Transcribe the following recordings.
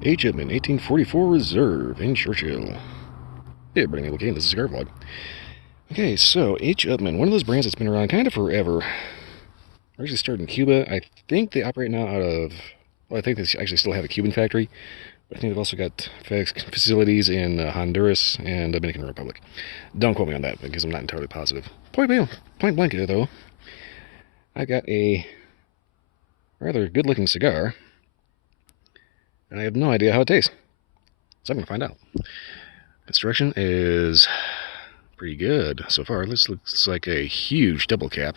H. Upmann, 1844 Reserve in Churchill. Hey everybody, okay, this is Cigar Vlog. Okay, so H. Upmann, one of those brands that's been around kind of forever. Originally started in Cuba. I think they operate now out of, well, I think they actually still have a Cuban factory. But I think they've also got facilities in Honduras and Dominican Republic. Don't quote me on that because I'm not entirely positive. Point blank though, I got a rather good-looking cigar, and I have no idea how it tastes. So I'm going to find out. Construction is pretty good so far. This looks like a huge double cap,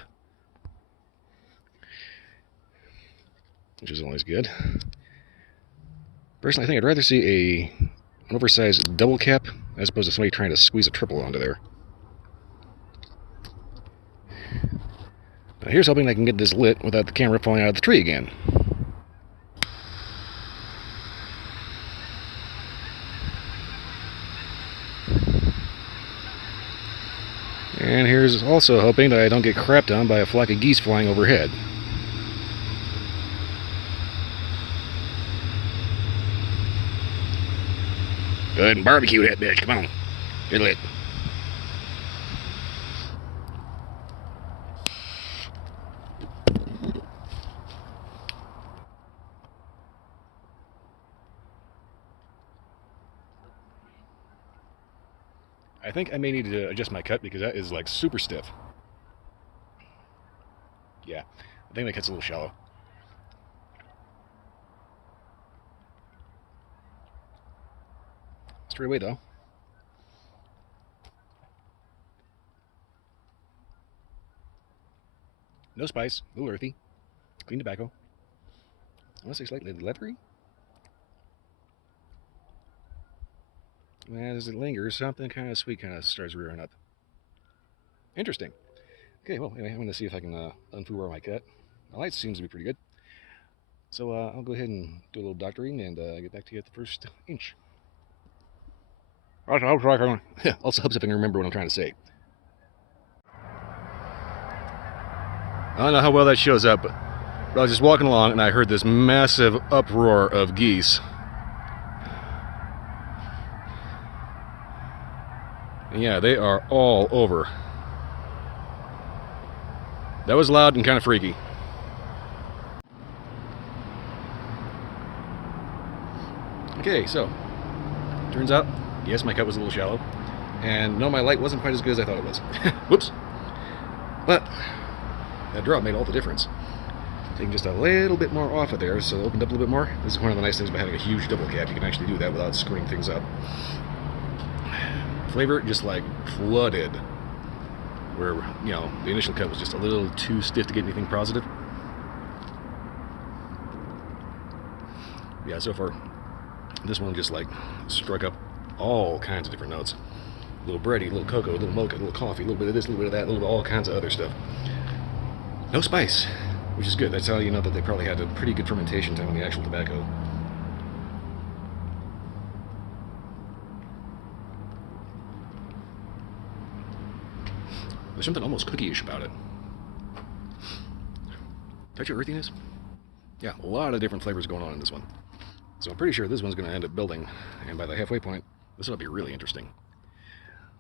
which is always good. Personally, I think I'd rather see an oversized double cap as opposed to somebody trying to squeeze a triple onto there. Now here's hoping I can get this lit without the camera falling out of the tree again. And here's also hoping that I don't get crapped on by a flock of geese flying overhead. Go ahead and barbecue that bitch, come on. Get lit. I think I may need to adjust my cut because that is like super stiff. Yeah, I think that cut's a little shallow. Straight away though. No spice, a little earthy, clean tobacco. I want to say slightly leathery. And as it lingers, something kind of sweet kind of starts rearing up. Interesting. Okay, well, anyway, I'm going to see if I can unfurl my cut. The light seems to be pretty good. So I'll go ahead and do a little doctoring and get back to you at the first inch. Also helps if I can remember what I'm trying to say. I don't know how well that shows up, but I was just walking along and I heard this massive uproar of geese. And yeah, they are all over. That was loud and kind of freaky. Okay, so turns out, yes, my cut was a little shallow, and no, my light wasn't quite as good as I thought it was. Whoops. But that drop made all the difference. Taking just a little bit more off of there, so it opened up a little bit more. This is one of the nice things about having a huge double cap. You can actually do that without screwing things up. Flavor just like flooded, where, you know, the initial cut was just a little too stiff to get anything positive. Yeah, so far this one just like struck up all kinds of different notes. A little bready, a little cocoa, a little mocha, a little coffee, a little bit of this, a little bit of that, a little bit of all kinds of other stuff. No spice, which is good. That's how you know that they probably had a pretty good fermentation time on the actual tobacco. There's something almost cookie-ish about it. Touch of earthiness? Yeah, a lot of different flavors going on in this one. So I'm pretty sure this one's going to end up building, and by the halfway point, this will be really interesting.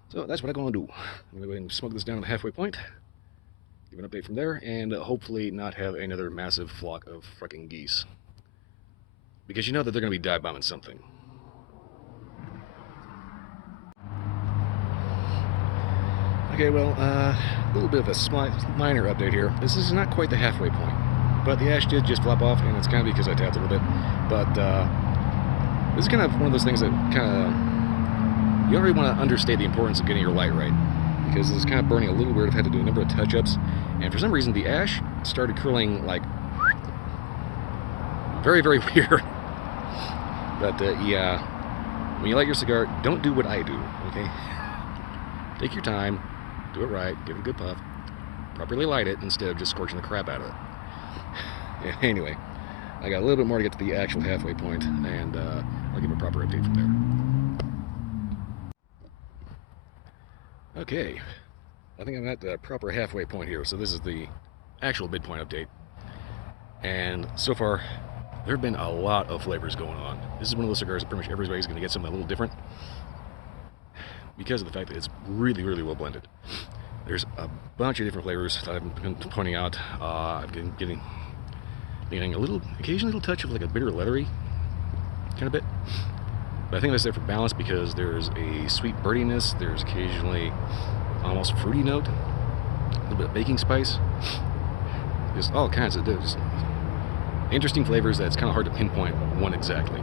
So that's what I'm going to do. I'm going to go ahead and smoke this down to the halfway point, give an update from there, and hopefully not have another massive flock of fucking geese. Because you know that they're going to be dive bombing something. Okay, well, a little bit of a minor update here. This is not quite the halfway point, but the ash did just flop off, and it's kind of because I tapped it a little bit. But this is kind of one of those things that kind of, you don't really want to understate the importance of getting your light right, because it's kind of burning a little weird. I've had to do a number of touch-ups, and for some reason the ash started curling like very, very weird. But yeah, when you light your cigar, don't do what I do, okay? Take your time, do it right, give it a good puff, properly light it instead of just scorching the crap out of it. Yeah, anyway, I got a little bit more to get to the actual halfway point, and I'll give a proper update from there. Okay, I think I'm at the proper halfway point here, so this is the actual midpoint update. And so far, there have been a lot of flavors going on. This is one of those cigars that pretty much everybody's going to get something a little different because of the fact that it's really, really well blended. There's a bunch of different flavors that I've been pointing out. I've been getting a little, occasionally a little touch of like a bitter leathery kind of bit. But I think that's there for balance because there's a sweet birdiness, there's occasionally almost a fruity note, a little bit of baking spice. Just all kinds of just interesting flavors that's kind of hard to pinpoint one exactly.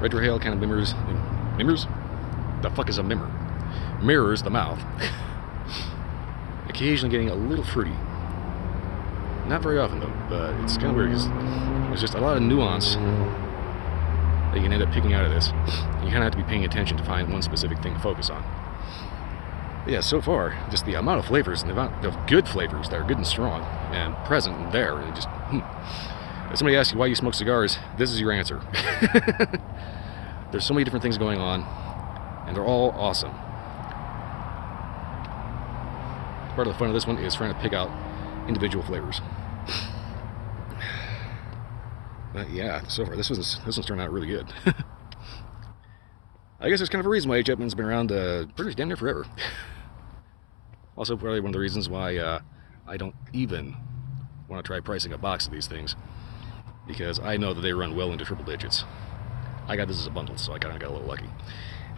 Retrohale kind of mimirs? The fuck is a mimmer? Mirrors the mouth. Occasionally getting a little fruity. Not very often though, but it's kind of weird because there's just a lot of nuance that you can end up picking out of this. You kind of have to be paying attention to find one specific thing to focus on. But yeah, so far, just the amount of flavors and the amount of good flavors that are good and strong and present and there. And just, If somebody asks you why you smoke cigars, this is your answer. There's so many different things going on, and they're all awesome. Part of the fun of this one is trying to pick out individual flavors. But yeah, so far this one's turned out really good. I guess there's kind of a reason why H. Upmann's been around pretty much damn near forever. Also, probably one of the reasons why I don't even want to try pricing a box of these things, because I know that they run well into triple digits. I got this as a bundle, so I kind of got a little lucky.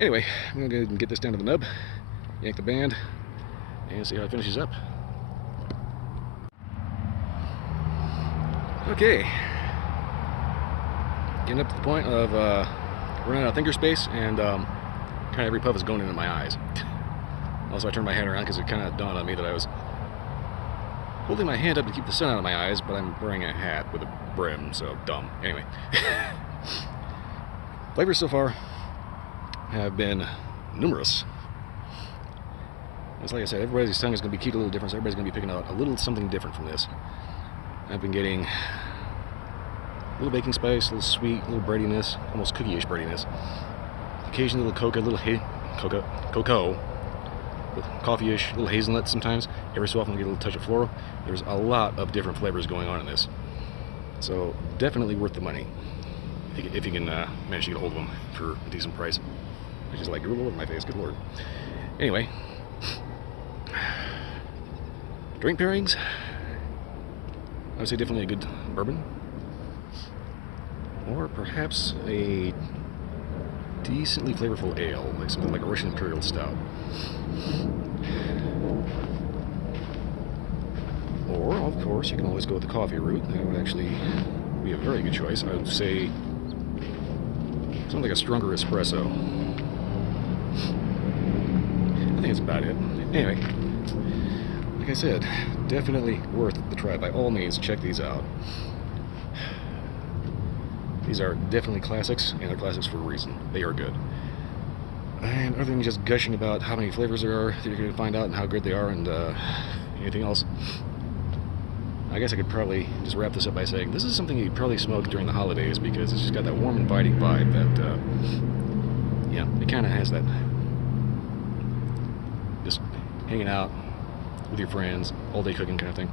Anyway, I'm going to go ahead and get this down to the nub, yank the band, and see how it finishes up. Okay. Getting up to the point of running out of thinker space, and kind of every puff is going into my eyes. Also, I turned my hand around because it kind of dawned on me that I was holding my hand up to keep the sun out of my eyes, but I'm wearing a hat with a brim, so dumb. Anyway. Flavors so far have been numerous. It's like I said, everybody's tongue is going to be keyed a little different, so everybody's going to be picking out a little something different from this. I've been getting a little baking spice, a little sweet, a little breadiness, almost cookie-ish breadiness. Occasionally a little cocoa, a little cocoa, with coffee-ish, a little hazelnut sometimes. Every so often we get a little touch of floral. There's a lot of different flavors going on in this. So definitely worth the money. If you can manage to get a hold of them for a decent price. I just like, good lord, my face, good lord. Anyway. Drink pairings. I would say definitely a good bourbon. Or perhaps a decently flavorful ale, like something like a Russian Imperial Stout. Or, of course, you can always go with the coffee route. That would actually be a very good choice. I would say something like a stronger espresso. I think that's about it. Anyway, like I said, definitely worth the try. By all means, check these out. These are definitely classics, and they're classics for a reason. They are good. And other than just gushing about how many flavors there are that you're going to find out and how good they are and anything else, I guess I could probably just wrap this up by saying this is something you'd probably smoke during the holidays because it's just got that warm, inviting vibe that, yeah, it kind of has that just hanging out with your friends, all day cooking kind of thing.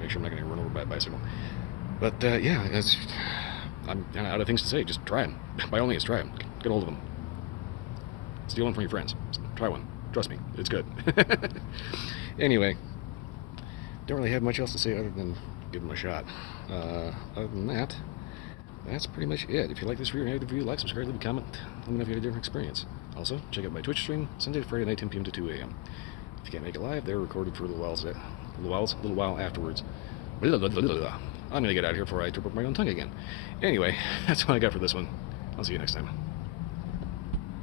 Make sure I'm not going to run over by a bicycle. But yeah, I'm kind of out of things to say. Just try them. By all means, try them. Get hold of them. Steal one from your friends. Just try one. Trust me, it's good. Anyway, don't really have much else to say other than give them a shot. Other than that, that's pretty much it. If you like this review, like, subscribe, leave a comment. Let me know if you had a different experience. Also, check out my Twitch stream Sunday to Friday night, 10 p.m. to 2 a.m. If you can't make it live, they're recorded for a little while afterwards. I'm gonna get out of here before I trip up my own tongue again. Anyway, that's all I got for this one. I'll see you next time.